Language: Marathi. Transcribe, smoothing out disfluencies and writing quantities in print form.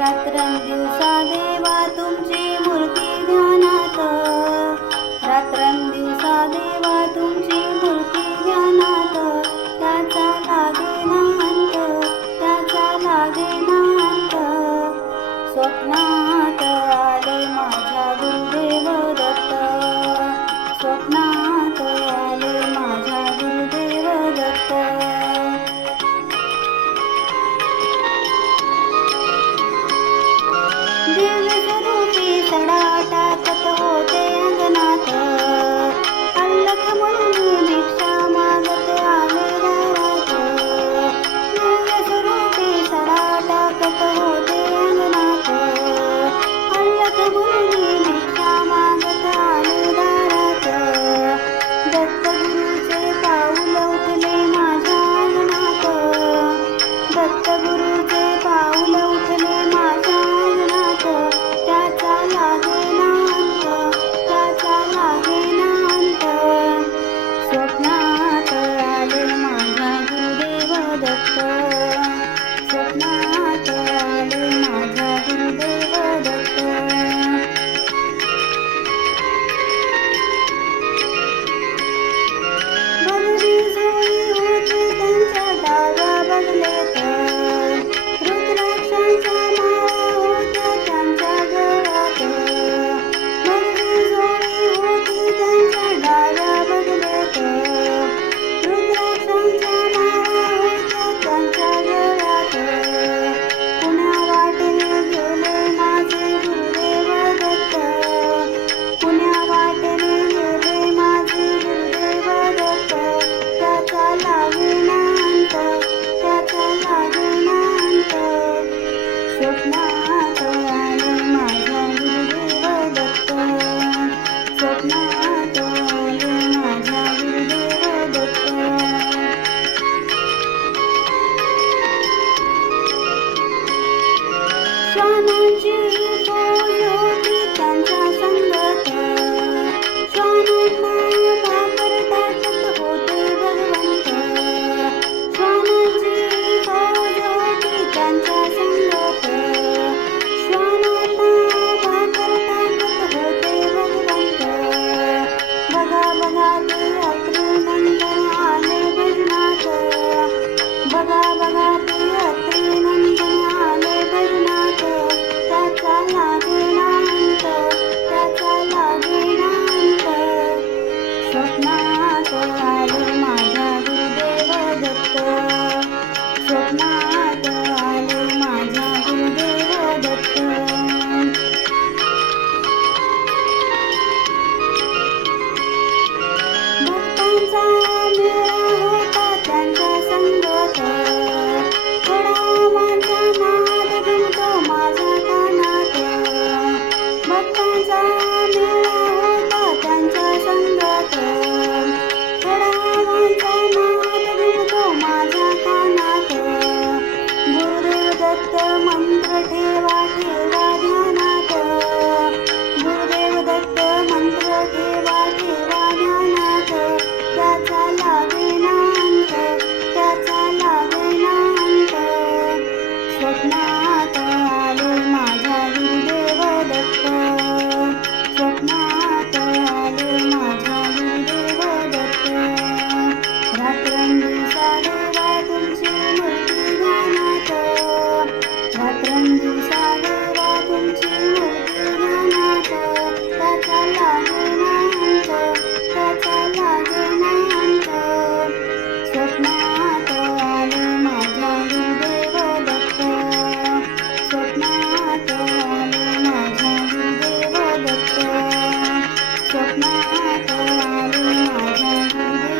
रात्रंदिवसा देवा तुमची मूर्ती ध्यानात, रात्रंदिवसा देवा तुमची मूर्ती ध्यानात, त्याचा लागेना अंत, त्याचा लागेना अंत. स्वप्नात आले माझ्या गुरुदेव दत्त, स्वप्नात आले माझ्या गुरुदेव दत्त. दिव्य स्वरूपी सडा टाकत होते अंगणात, अल्लख म्हणून भिक्षा मागत आले दारात. दिव्य स्वरूपी सडा टाकत होते अंगणात, अल्लख म्हणून भिक्षा मागत आले दारात. दत्तगुरूचे पाऊल उठले माझ्या अंगणात, दत्तगुरूचे पाऊल उठले माझ्या अंगणात, त्याचा लागेना अंत, त्याचा लागेना अंत. स्वप्नात आले माझ्या गुरुदेव दत्त, स्वप्नात आले माझ्या गुरुदेव दत्त. भगवी जोडी होती त्यांच्या डाव्या बगलेत, रुद्राक्षांच्या माळा होत्या त्यांच्या गळ्यात. भगवी जोडी होती त्यांच्या डाव्या बगलेत, रुद्राक्षांच्या माळा होत्या त्यांच्या गळ्यात. पुण्या वाटेने गेले माझे गुरुदेव दत्त, पुण्या वाटेने गेले माझे गुरुदेव दत्त, त्याचा लागेना अंत, त्याचा लागेना अंत. स्वप्नात आले माझ्या गुरुदेव दत्त, स्वप्नात आले माझ्या गुरुदेव दत्त. श्वानांची फौज होती त्यांच्या संगत, श्वानांना भाकर टाकत होते भगवंत. श्वानांची फौज होती त्यांच्या संगत, श्वानांना भाकर टाकत होते भगवंत. बघा बघा ते अत्रिनंदन आले भजनात, बघा बघा ते अत्रिनंदन आले भजनात, त्याचा लागेना अंत, त्याचा लागेना अंत. स्वप्नात आले माझ्या गुरुदेव दत्त, स्वप्नात आले माझ्या गुरुदेव दत्त. भक्तांचा मेळा होता त्यांच्या संगत, गडावांचा नाद घुमतो माझ्या कानात. भक्तांचा मेळा होता त्यांच्या संगत, गडावांचा नाद घुमतो माझ्या कानात. गुरुदेव दत्त मंत्र ठेवा ठेवा ध्यानात, गुरुदेव दत्त मंत्र ठेवा ठेवा ध्यानात, त्याचा लागेना अंत, त्याचा लागेना अंत. स्वप्नात आले माझ्या गुरुदेव दत्त, स्वप्नात आले माझ्या गुरुदेव दत्त. रात्रंदिवसा देवा तुमची मूर्ती ध्यानात, रात्रंदिवसा देवा तुमची मूर्ती ध्यानात, त्याचा लागेना अंत, त्याचा लागेना अंत. स्वप्नात आले माझ्या गुरुदेव दत्त, स्वप्नात आले माझ्या गुरुदेव दत्त, स्वप्नात आले माझ्या गुरुदेव